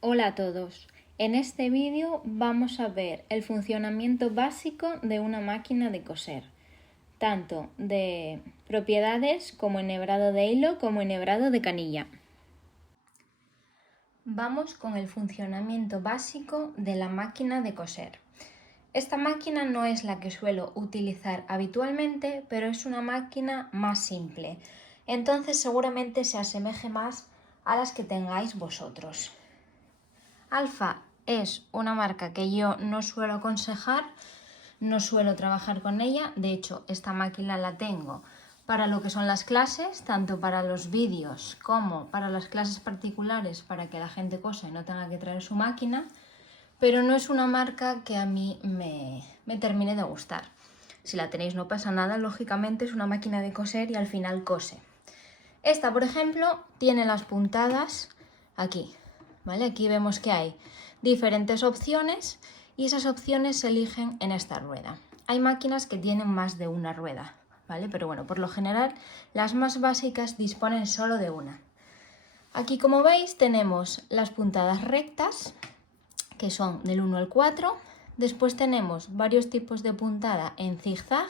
Hola a todos. En este vídeo vamos a ver el funcionamiento básico de una máquina de coser, tanto de propiedades como enhebrado de hilo como enhebrado de canilla. Vamos con el funcionamiento básico de la máquina de coser. Esta máquina no es la que suelo utilizar habitualmente, pero es una máquina más simple, entonces seguramente se asemeje más a las que tengáis vosotros. Alfa es una marca que yo no suelo aconsejar, no suelo trabajar con ella. De hecho, esta máquina la tengo para lo que son las clases, tanto para los vídeos como para las clases particulares, para que la gente cose y no tenga que traer su máquina, pero no es una marca que a mí me termine de gustar. Si la tenéis no pasa nada, lógicamente es una máquina de coser y al final cose. Esta, por ejemplo, tiene las puntadas aquí, ¿vale? Aquí vemos que hay diferentes opciones y esas opciones se eligen en esta rueda. Hay máquinas que tienen más de una rueda, ¿vale? Pero bueno, por lo general las más básicas disponen solo de una. Aquí, como veis, tenemos las puntadas rectas, que son del 1 al 4. Después tenemos varios tipos de puntada en zigzag,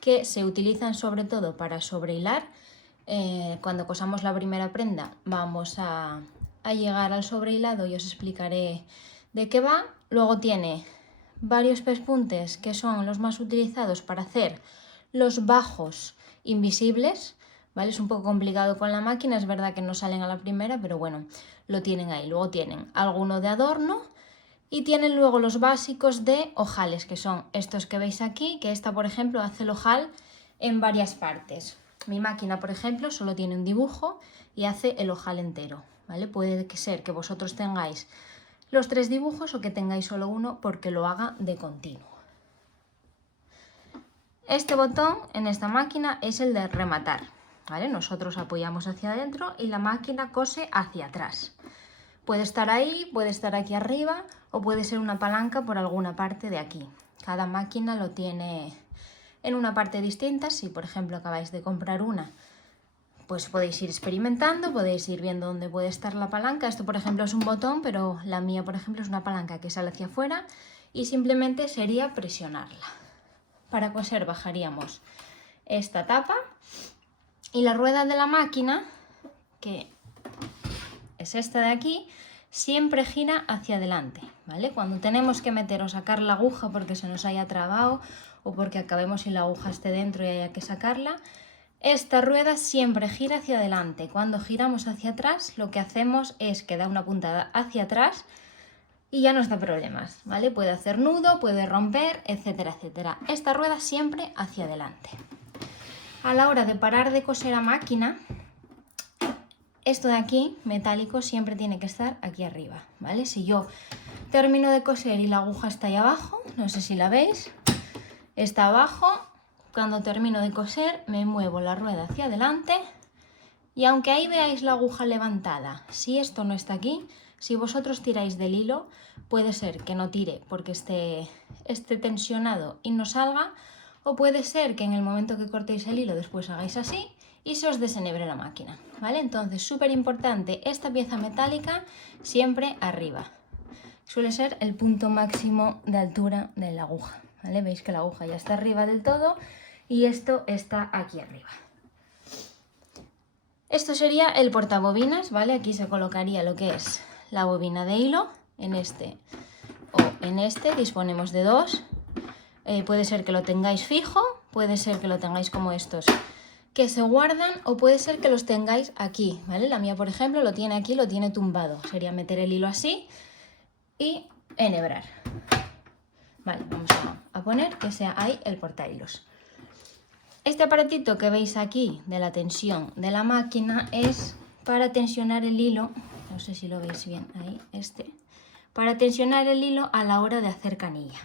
que se utilizan sobre todo para sobrehilar. Cuando cosamos la primera prenda vamos a llegar al sobrehilado y os explicaré de qué va. Luego tiene varios pespuntes que son los más utilizados para hacer los bajos invisibles, ¿vale? Es un poco complicado con la máquina, es verdad que no salen a la primera, pero bueno, lo tienen ahí. Luego tienen alguno de adorno y tienen luego los básicos de ojales, que son estos que veis aquí, que esta, por ejemplo, hace el ojal en varias partes. Mi máquina, por ejemplo, solo tiene un dibujo y hace el ojal entero, ¿vale? Puede ser que vosotros tengáis los 3 dibujos o que tengáis solo uno porque lo haga de continuo. Este botón en esta máquina es el de rematar, ¿vale? Nosotros apoyamos hacia adentro y la máquina cose hacia atrás. Puede estar ahí, puede estar aquí arriba o puede ser una palanca por alguna parte de aquí. Cada máquina lo tiene en una parte distinta. Si por ejemplo acabáis de comprar una, pues podéis ir experimentando, podéis ir viendo dónde puede estar la palanca. Esto por ejemplo es un botón, pero la mía por ejemplo es una palanca que sale hacia afuera y simplemente sería presionarla. Para coser bajaríamos esta tapa y la rueda de la máquina, que es esta de aquí, siempre gira hacia adelante, ¿vale? Cuando tenemos que meter o sacar la aguja porque se nos haya trabado o porque acabemos y la aguja esté dentro y haya que sacarla, esta rueda siempre gira hacia adelante. Cuando giramos hacia atrás, lo que hacemos es que da una puntada hacia atrás y ya nos da problemas, ¿vale? Puede hacer nudo, puede romper, etcétera, etcétera. Esta rueda siempre hacia adelante. A la hora de parar de coser a máquina, esto de aquí, metálico, siempre tiene que estar aquí arriba, ¿vale? Si yo termino de coser y la aguja está ahí abajo, no sé si la veis, está abajo, cuando termino de coser me muevo la rueda hacia adelante y aunque ahí veáis la aguja levantada, si esto no está aquí, si vosotros tiráis del hilo, puede ser que no tire porque esté tensionado y no salga, o puede ser que en el momento que cortéis el hilo después hagáis así y se os desenebre la máquina, ¿vale? Entonces, súper importante, esta pieza metálica siempre arriba. Suele ser el punto máximo de altura de la aguja, ¿vale? Veis que la aguja ya está arriba del todo y esto está aquí arriba. Esto sería el portabobinas, ¿vale? Aquí se colocaría lo que es la bobina de hilo, en este o en este, disponemos de 2. Puede ser que lo tengáis fijo, puede ser que lo tengáis como estos que se guardan o puede ser que los tengáis aquí, ¿vale? La mía, por ejemplo, lo tiene aquí, lo tiene tumbado. Sería meter el hilo así y enhebrar. Vale, vamos a poner que sea ahí el portahilos. Este aparatito que veis aquí de la tensión de la máquina es para tensionar el hilo, no sé si lo veis bien ahí, para tensionar el hilo a la hora de hacer canilla.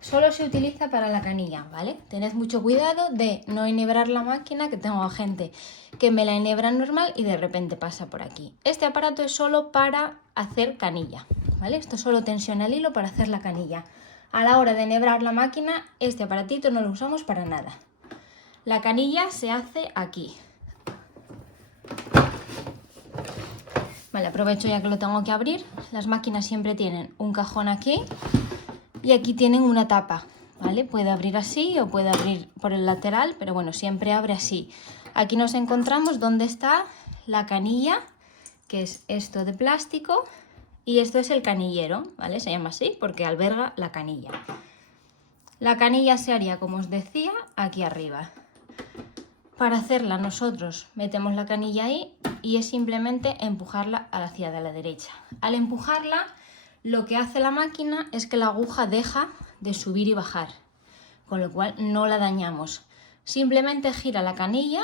Solo se utiliza para la canilla, ¿vale? Tened mucho cuidado de no enhebrar la máquina, que tengo gente que me la enhebra normal y de repente pasa por aquí. Este aparato es solo para hacer canilla, ¿vale? Esto solo tensiona el hilo para hacer la canilla. A la hora de enhebrar la máquina, este aparatito no lo usamos para nada. La canilla se hace aquí. Vale, aprovecho ya que lo tengo que abrir. Las máquinas siempre tienen un cajón aquí y aquí tienen una tapa, ¿vale? Puede abrir así o puede abrir por el lateral, pero bueno, siempre abre así. Aquí nos encontramos donde está la canilla, que es esto de plástico, y esto es el canillero, ¿vale? Se llama así porque alberga la canilla. La canilla se haría, como os decía, aquí arriba. Para hacerla nosotros metemos la canilla ahí y es simplemente empujarla hacia la derecha. Al empujarla, lo que hace la máquina es que la aguja deja de subir y bajar, con lo cual no la dañamos. Simplemente gira la canilla,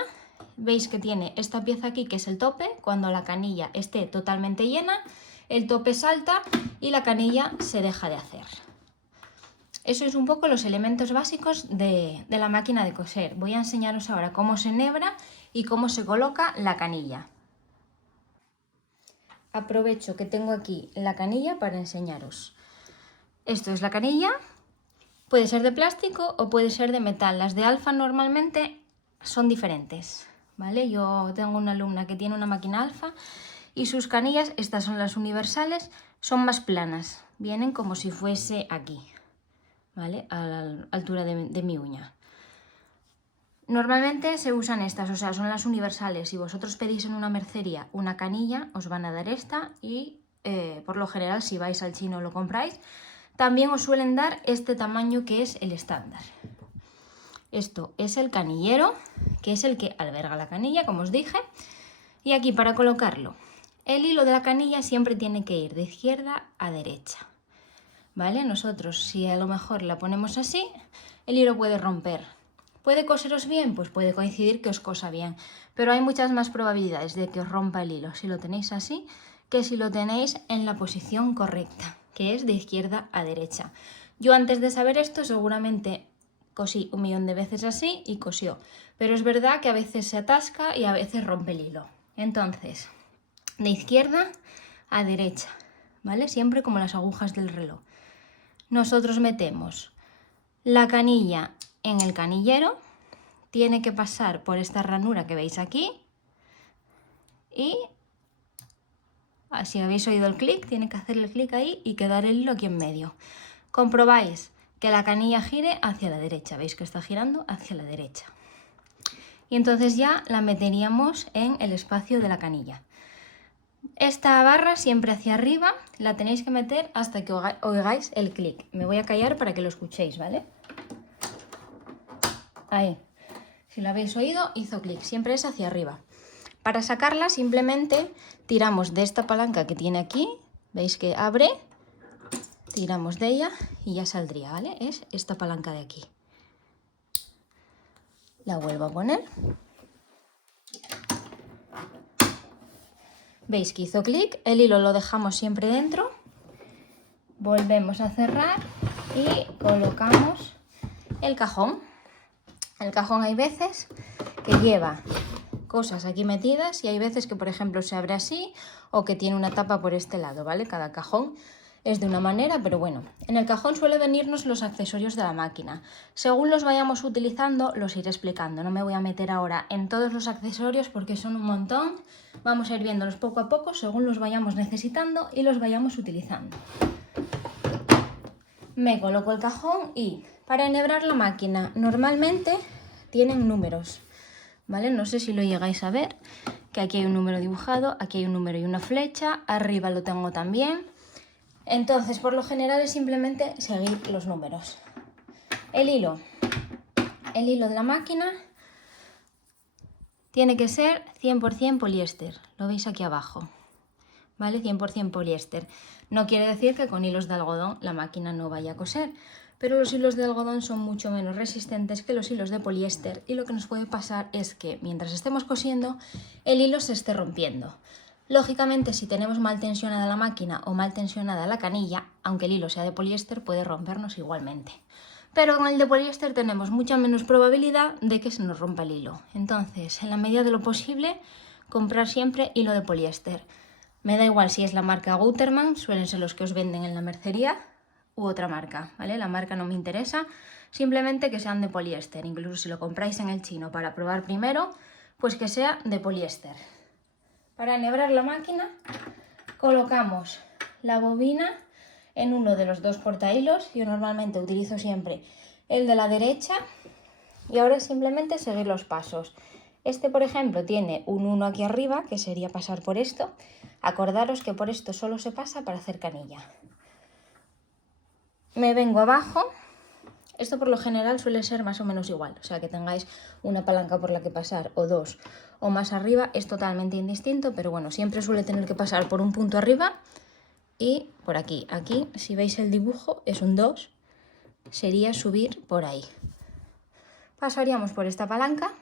veis que tiene esta pieza aquí que es el tope. Cuando la canilla esté totalmente llena, el tope salta y la canilla se deja de hacer. Eso es un poco los elementos básicos de la máquina de coser. Voy a enseñaros ahora cómo se enhebra y cómo se coloca la canilla. Aprovecho que tengo aquí la canilla para enseñaros. Esto es la canilla. Puede ser de plástico o puede ser de metal. Las de Alfa normalmente son diferentes, ¿vale? Yo tengo una alumna que tiene una máquina Alfa y sus canillas, estas son las universales, son más planas. Vienen como si fuese aquí, ¿vale? A la altura de mi uña. Normalmente se usan estas, o sea, son las universales. Si vosotros pedís en una mercería una canilla, os van a dar esta y por lo general si vais al chino lo compráis. También os suelen dar este tamaño que es el estándar. Esto es el canillero, que es el que alberga la canilla, como os dije. Y aquí para colocarlo, el hilo de la canilla siempre tiene que ir de izquierda a derecha. ¿Vale? Nosotros, si a lo mejor la ponemos así, el hilo puede romper. ¿Puede coseros bien? Pues puede coincidir que os cosa bien, pero hay muchas más probabilidades de que os rompa el hilo si lo tenéis así que si lo tenéis en la posición correcta, que es de izquierda a derecha. Yo antes de saber esto seguramente cosí 1.000.000 de veces así y cosió, pero es verdad que a veces se atasca y a veces rompe el hilo. Entonces, de izquierda a derecha, ¿vale? Siempre como las agujas del reloj. Nosotros metemos la canilla en el canillero, tiene que pasar por esta ranura que veis aquí y si habéis oído el clic, tiene que hacer el clic ahí y quedar el hilo aquí en medio. Comprobáis que la canilla gire hacia la derecha, veis que está girando hacia la derecha. Y entonces ya la meteríamos en el espacio de la canilla. Esta barra siempre hacia arriba la tenéis que meter hasta que oigáis el clic. Me voy a callar para que lo escuchéis, ¿vale? Ahí. Si lo habéis oído, hizo clic. Siempre es hacia arriba. Para sacarla simplemente tiramos de esta palanca que tiene aquí. ¿Veis que abre? Tiramos de ella y ya saldría, ¿vale? Es esta palanca de aquí. La vuelvo a poner. ¿Veis que hizo clic? El hilo lo dejamos siempre dentro. Volvemos a cerrar y colocamos el cajón. El cajón hay veces que lleva cosas aquí metidas y hay veces que, por ejemplo, se abre así o que tiene una tapa por este lado, ¿vale? Cada cajón es de una manera, pero bueno, en el cajón suele venirnos los accesorios de la máquina. Según los vayamos utilizando, los iré explicando. No me voy a meter ahora en todos los accesorios porque son un montón. Vamos a ir viéndolos poco a poco según los vayamos necesitando y los vayamos utilizando. Me coloco el cajón y para enhebrar la máquina normalmente tienen números, ¿vale? No sé si lo llegáis a ver, que aquí hay un número dibujado, aquí hay un número y una flecha, arriba lo tengo también. Entonces, por lo general es simplemente seguir los números. El hilo de la máquina tiene que ser 100% poliéster, lo veis aquí abajo, ¿vale? 100% poliéster. No quiere decir que con hilos de algodón la máquina no vaya a coser, pero los hilos de algodón son mucho menos resistentes que los hilos de poliéster y lo que nos puede pasar es que mientras estemos cosiendo el hilo se esté rompiendo. Lógicamente, si tenemos mal tensionada la máquina o mal tensionada la canilla, aunque el hilo sea de poliéster, puede rompernos igualmente. Pero con el de poliéster tenemos mucha menos probabilidad de que se nos rompa el hilo. Entonces, en la medida de lo posible, comprar siempre hilo de poliéster. Me da igual si es la marca Gutermann, suelen ser los que os venden en la mercería, u otra marca, ¿vale? La marca no me interesa, simplemente que sean de poliéster. Incluso si lo compráis en el chino para probar primero, pues que sea de poliéster. Para enhebrar la máquina Colocamos la bobina en uno de los dos portahilos. Yo normalmente utilizo siempre el de la derecha y ahora simplemente seguir los pasos. Este, por ejemplo, tiene un 1 aquí arriba, que sería pasar por esto. Acordaros que por esto solo se pasa para hacer canilla. Me vengo abajo. Esto por lo general suele ser más o menos igual, o sea que tengáis una palanca por la que pasar o dos o más arriba es totalmente indistinto, pero bueno, siempre suele tener que pasar por un punto arriba y por aquí. Aquí, si veis el dibujo, es un 2, sería subir por ahí. Pasaríamos por esta palanca.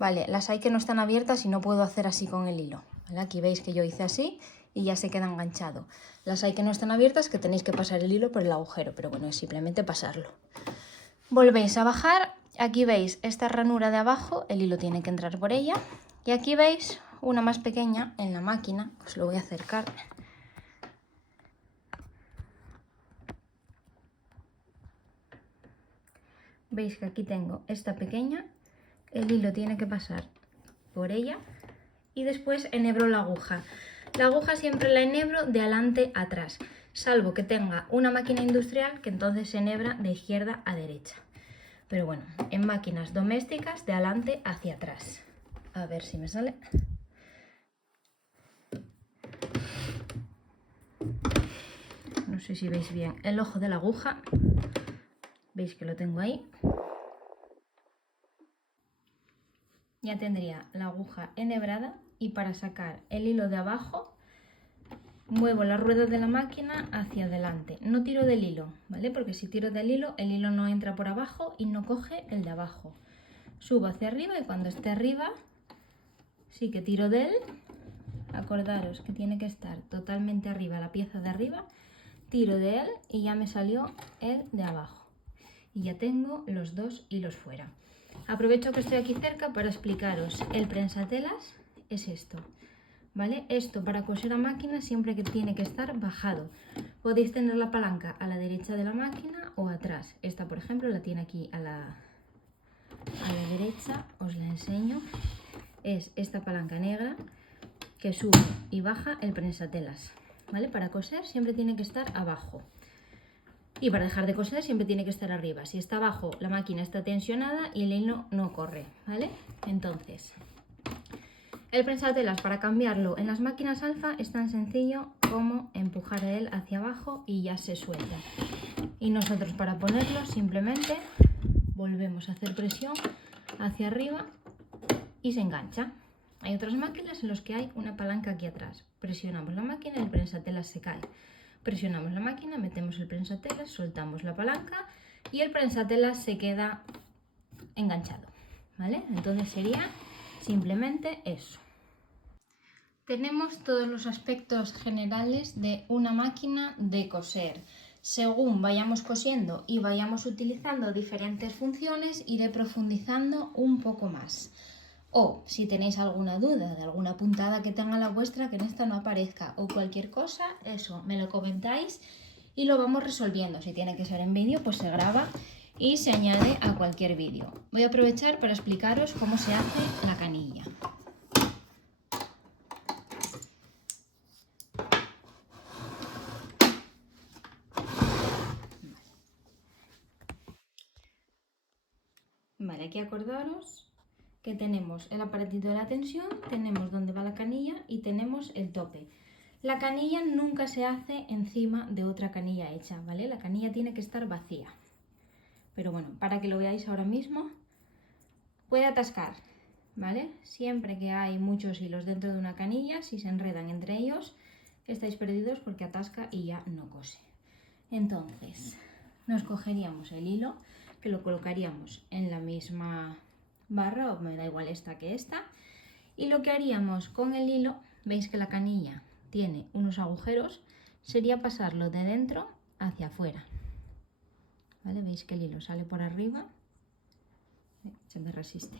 Vale, las hay que no están abiertas y no puedo hacer así con el hilo. ¿Vale? Aquí veis que yo hice así y ya se queda enganchado. Las hay que no están abiertas que tenéis que pasar el hilo por el agujero, pero bueno, es simplemente pasarlo. Volvéis a bajar, aquí veis esta ranura de abajo, el hilo tiene que entrar por ella. Y aquí veis una más pequeña en la máquina, os lo voy a acercar. Veis que aquí tengo esta pequeña, el hilo tiene que pasar por ella y después enhebro la aguja. La aguja siempre la enhebro de adelante a atrás, salvo que tenga una máquina industrial que entonces se enhebra de izquierda a derecha. Pero bueno, en máquinas domésticas de adelante hacia atrás. A ver si me sale. No sé si veis bien el ojo de la aguja. Veis que lo tengo ahí. Ya tendría la aguja enhebrada y para sacar el hilo de abajo muevo la rueda de la máquina hacia adelante. No tiro del hilo, ¿vale? Porque si tiro del hilo, el hilo no entra por abajo y no coge el de abajo. Subo hacia arriba y cuando esté arriba sí que tiro de él. Acordaros que tiene que estar totalmente arriba, la pieza de arriba. Tiro de él y ya me salió el de abajo. Y ya tengo los dos hilos fuera. Aprovecho que estoy aquí cerca para explicaros. El prensatelas es esto, ¿vale? Esto para coser a máquina siempre que tiene que estar bajado. Podéis tener la palanca a la derecha de la máquina o atrás. Esta, por ejemplo, la tiene aquí a la derecha. Os la enseño. Es esta palanca negra que sube y baja el prensatelas, ¿vale? Para coser siempre tiene que estar abajo. Y para dejar de coser siempre tiene que estar arriba. Si está abajo, la máquina está tensionada y el hilo no corre, ¿vale? Entonces, el prensatelas para cambiarlo en las máquinas alfa es tan sencillo como empujar él hacia abajo y ya se suelta. Y nosotros para ponerlo simplemente volvemos a hacer presión hacia arriba y se engancha. Hay otras máquinas en las que hay una palanca aquí atrás. Presionamos la máquina y el prensatelas se cae. Presionamos la máquina, metemos el prensatelas, soltamos la palanca y el prensatelas se queda enganchado, ¿vale? Entonces sería simplemente eso. Tenemos todos los aspectos generales de una máquina de coser. Según vayamos cosiendo y vayamos utilizando diferentes funciones, iré profundizando un poco más. O si tenéis alguna duda de alguna puntada que tenga la vuestra que en esta no aparezca o cualquier cosa, eso me lo comentáis y lo vamos resolviendo. Si tiene que ser en vídeo, pues se graba y se añade a cualquier vídeo. Voy a aprovechar para explicaros cómo se hace la canilla. Vale, aquí acordaros que tenemos el aparatito de la tensión, tenemos donde va la canilla y tenemos el tope. La canilla nunca se hace encima de otra canilla hecha, ¿vale? La canilla tiene que estar vacía. Pero bueno, para que lo veáis ahora mismo, puede atascar, ¿vale? Siempre que hay muchos hilos dentro de una canilla, si se enredan entre ellos, estáis perdidos porque atasca y ya no cose. Entonces, nos cogeríamos el hilo, que lo colocaríamos en la misma barra, o me da igual esta que esta, y lo que haríamos con el hilo, veis que la canilla tiene unos agujeros, sería pasarlo de dentro hacia afuera, ¿vale? Veis que el hilo sale por arriba, se me resiste.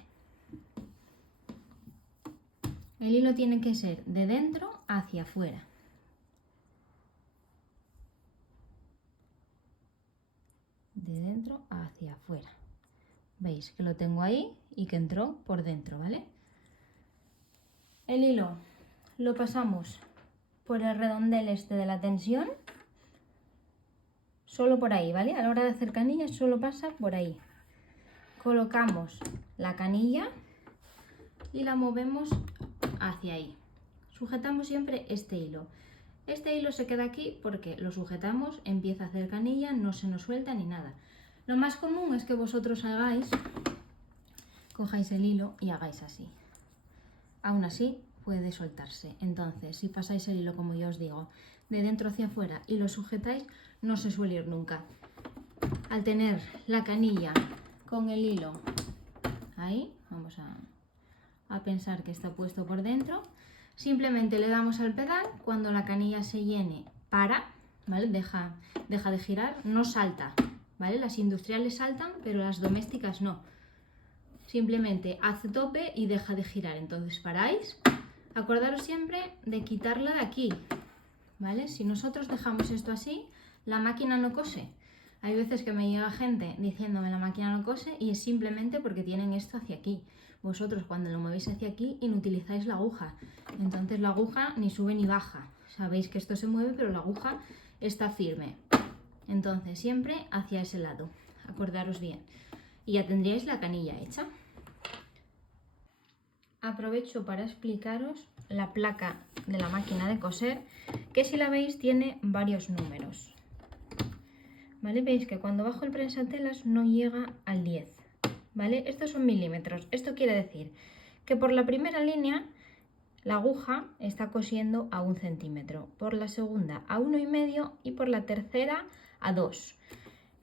El hilo tiene que ser de dentro hacia afuera. De dentro hacia afuera. Veis que lo tengo ahí y que entró por dentro, ¿vale? El hilo lo pasamos por el redondel este de la tensión, solo por ahí, ¿vale? A la hora de hacer canillas solo pasa por ahí. Colocamos la canilla y la movemos hacia ahí. Sujetamos siempre este hilo. Este hilo se queda aquí porque lo sujetamos, empieza a hacer canilla, no se nos suelta ni nada. Lo más común es que vosotros cojáis el hilo y hagáis así. Aún así puede soltarse. Entonces, si pasáis el hilo, como yo os digo, de dentro hacia afuera y lo sujetáis, no se suele ir nunca. Al tener la canilla con el hilo ahí, vamos a pensar que está puesto por dentro, simplemente le damos al pedal, cuando la canilla se llene, para, ¿vale? Deja de girar, no salta, ¿vale? Las industriales saltan, pero las domésticas no. Simplemente hace tope y deja de girar, entonces paráis. Acordaros siempre de quitarla de aquí, ¿vale? Si nosotros dejamos esto así, la máquina no cose. Hay veces que me llega gente diciéndome la máquina no cose y es simplemente porque tienen esto hacia aquí. Vosotros cuando lo movéis hacia aquí inutilizáis la aguja, entonces la aguja ni sube ni baja. Sabéis que esto se mueve, pero la aguja está firme. Entonces siempre hacia ese lado, acordaros bien. Y ya tendríais la canilla hecha. Aprovecho para explicaros la placa de la máquina de coser, que si la veis tiene varios números. ¿Vale? Veis que cuando bajo el prensatelas no llega al 10. ¿Vale? Estos son milímetros. Esto quiere decir que por la primera línea la aguja está cosiendo a 1 centímetro, por la segunda a 1,5 y por la tercera a 2.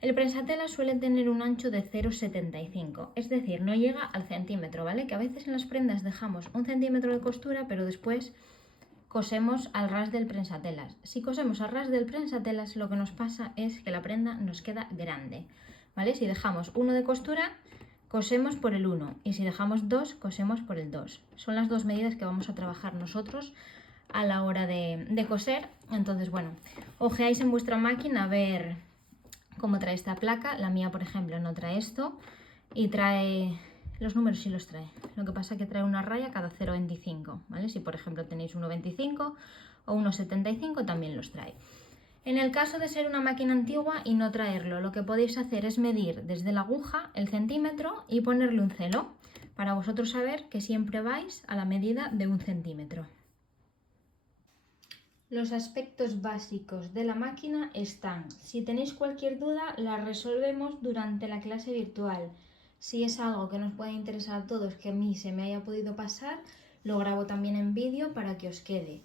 El prensatelas suele tener un ancho de 0,75, es decir, no llega al centímetro, ¿vale? Que a veces en las prendas dejamos 1 centímetro de costura, pero después cosemos al ras del prensatelas. Si cosemos al ras del prensatelas, lo que nos pasa es que la prenda nos queda grande, ¿vale? Si dejamos 1 de costura, cosemos por el 1, y si dejamos 2, cosemos por el 2. Son las dos medidas que vamos a trabajar nosotros a la hora de coser. Entonces, bueno, ojeáis en vuestra máquina a ver cómo trae esta placa. La mía, por ejemplo, no trae esto y trae... Los números sí los trae, lo que pasa es que trae una raya cada 0,25, ¿vale? Si por ejemplo tenéis 1,25 o 1,75 también los trae. En el caso de ser una máquina antigua y no traerlo, lo que podéis hacer es medir desde la aguja el centímetro y ponerle un celo, para vosotros saber que siempre vais a la medida de 1 centímetro. Los aspectos básicos de la máquina están. Si tenéis cualquier duda, la resolvemos durante la clase virtual. Si es algo que nos puede interesar a todos, que a mí se me haya podido pasar, lo grabo también en vídeo para que os quede.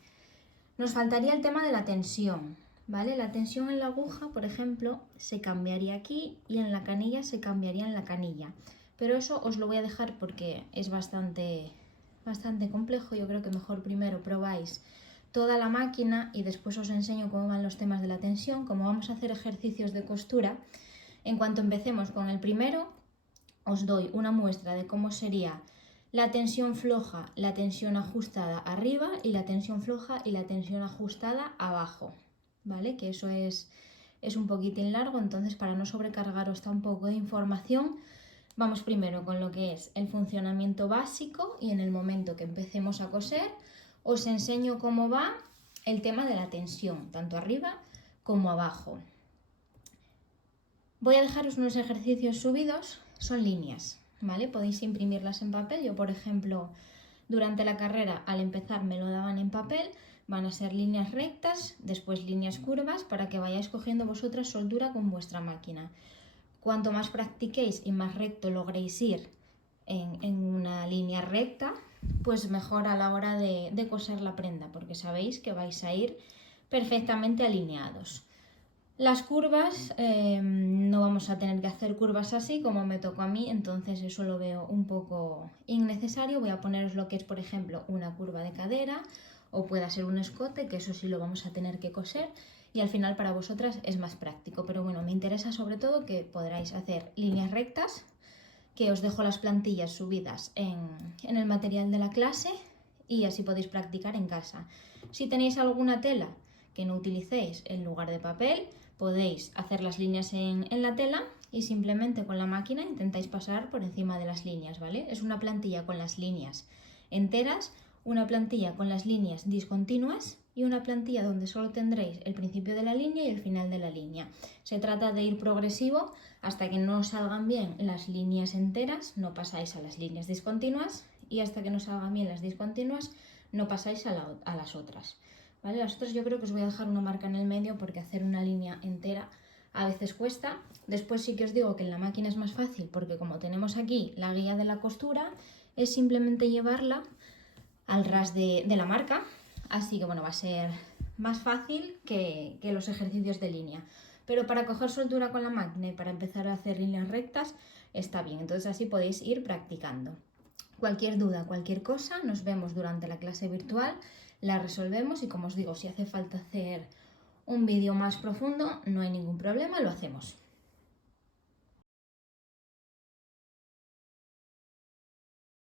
Nos faltaría el tema de la tensión, ¿vale? La tensión en la aguja, por ejemplo, se cambiaría aquí y en la canilla se cambiaría en la canilla. Pero eso os lo voy a dejar porque es bastante complejo. Yo creo que mejor primero probáis toda la máquina y después os enseño cómo van los temas de la tensión. Como vamos a hacer ejercicios de costura, en cuanto empecemos con el primero, os doy una muestra de cómo sería la tensión floja, la tensión ajustada arriba y la tensión floja y la tensión ajustada abajo, ¿vale? Que eso es un poquitín largo, entonces para no sobrecargaros tampoco de información, vamos primero con lo que es el funcionamiento básico y en el momento que empecemos a coser os enseño cómo va el tema de la tensión, tanto arriba como abajo. Voy a dejaros unos ejercicios subidos, son líneas, ¿vale? Podéis imprimirlas en papel. Yo, por ejemplo, durante la carrera, al empezar me lo daban en papel. Van a ser líneas rectas, después líneas curvas, para que vayáis cogiendo vosotras soltura con vuestra máquina. Cuanto más practiquéis y más recto logréis ir en una línea recta, pues mejor a la hora de coser la prenda, porque sabéis que vais a ir perfectamente alineados. Las curvas, no vamos a tener que hacer curvas así como me tocó a mí, entonces eso lo veo un poco innecesario. Voy a poneros lo que es, por ejemplo, una curva de cadera o pueda ser un escote, que eso sí lo vamos a tener que coser y al final para vosotras es más práctico. Pero bueno, me interesa sobre todo que podráis hacer líneas rectas, que os dejo las plantillas subidas en el material de la clase y así podéis practicar en casa. Si tenéis alguna tela que no utilicéis en lugar de papel, podéis hacer las líneas en la tela y simplemente con la máquina intentáis pasar por encima de las líneas, ¿vale? Es una plantilla con las líneas enteras una plantilla con las líneas discontinuas y una plantilla donde solo tendréis el principio de la línea y el final de la línea. Se trata de ir progresivo hasta que no salgan bien las líneas enteras, no pasáis a las líneas discontinuas, y hasta que no salgan bien las discontinuas no pasáis a las otras. ¿Vale? Las otras yo creo que os voy a dejar una marca en el medio porque hacer una línea entera a veces cuesta. Después sí que os digo que en la máquina es más fácil porque como tenemos aquí la guía de la costura, es simplemente llevarla al ras de la marca, así que bueno, va a ser más fácil que los ejercicios de línea. Pero para coger soltura con la máquina y para empezar a hacer líneas rectas está bien, entonces así podéis ir practicando. Cualquier duda, cualquier cosa, nos vemos durante la clase virtual, la resolvemos y como os digo, si hace falta hacer un vídeo más profundo, no hay ningún problema, lo hacemos.